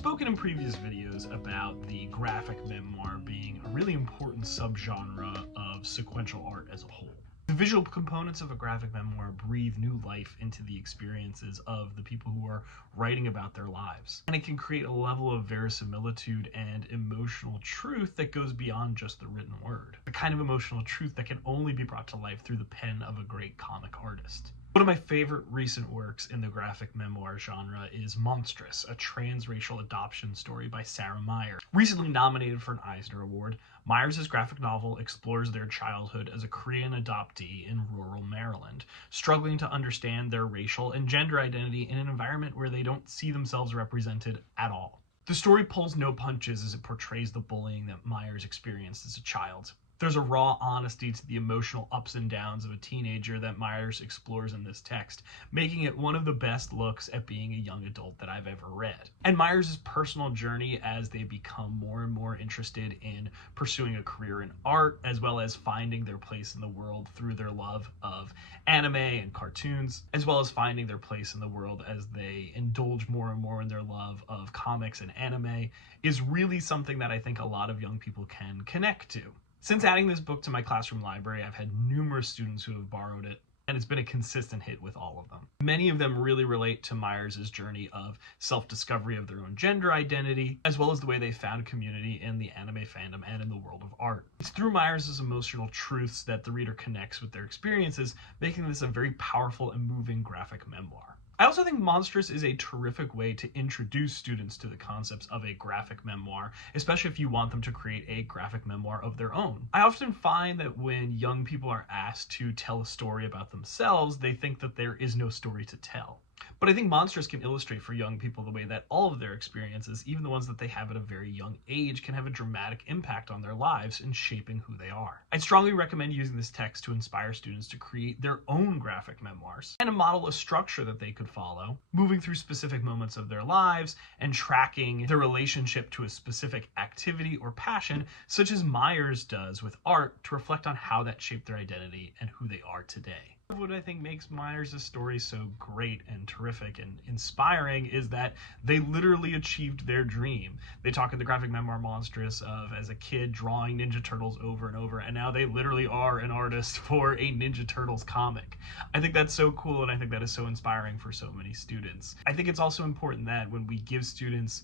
spoken in previous videos about the graphic memoir being a really important subgenre of sequential art as a whole. The visual components of a graphic memoir breathe new life into the experiences of the people who are writing about their lives. And it can create a level of verisimilitude and emotional truth that goes beyond just the written word. The kind of emotional truth that can only be brought to life through the pen of a great comic artist. One of my favorite recent works in the graphic memoir genre is Monstrous, a transracial adoption story by Sarah Myer. Recently nominated for an Eisner Award, Myers' graphic novel explores their childhood as a Korean adoptee in rural Maryland, struggling to understand their racial and gender identity in an environment where they don't see themselves represented at all. The story pulls no punches as it portrays the bullying that Myers experienced as a child. There's a raw honesty to the emotional ups and downs of a teenager that Myers explores in this text, making it one of the best looks at being a young adult that I've ever read. And Myers' personal journey as they become more and more interested in pursuing a career in art, as well as finding their place in the world through their love of anime and cartoons, as well as finding their place in the world as they indulge more and more in their love of comics and anime, is really something that I think a lot of young people can connect to. Since adding this book to my classroom library, I've had numerous students who have borrowed it, and it's been a consistent hit with all of them. Many of them really relate to Myers' journey of self-discovery of their own gender identity, as well as the way they found community in the anime fandom and in the world of art. It's through Myers' emotional truths that the reader connects with their experiences, making this a very powerful and moving graphic memoir. I also think Monstrous is a terrific way to introduce students to the concepts of a graphic memoir, especially if you want them to create a graphic memoir of their own. I often find that when young people are asked to tell a story about themselves, they think that there is no story to tell. But I think Monstrous can illustrate for young people the way that all of their experiences, even the ones that they have at a very young age, can have a dramatic impact on their lives in shaping who they are. I'd strongly recommend using this text to inspire students to create their own graphic memoirs and to model a structure that they could follow, moving through specific moments of their lives and tracking their relationship to a specific activity or passion, such as Myers does with art, to reflect on how that shaped their identity and who they are today. What I think makes Myers' story so great and terrific and inspiring is that they literally achieved their dream. They talk in the graphic memoir Monstrous of as a kid drawing Ninja Turtles over and over, and now they literally are an artist for a Ninja Turtles comic. I think that's so cool, and I think that is so inspiring for so many students. I think it's also important that when we give students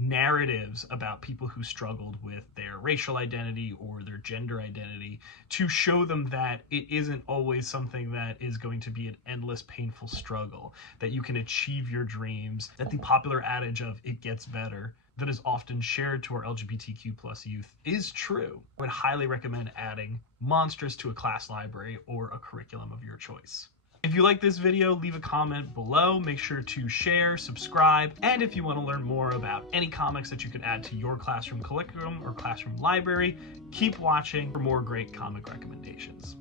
narratives about people who struggled with their racial identity or their gender identity, to show them that it isn't always something that is going to be an endless painful struggle, that you can achieve your dreams, that the popular adage of "it gets better" that is often shared to our LGBTQ+ youth is true. I would highly recommend adding Monstrous to a class library or a curriculum of your choice. If you like this video, leave a comment below, make sure to share, subscribe, and if you want to learn more about any comics that you could add to your classroom curriculum or classroom library, keep watching for more great comic recommendations.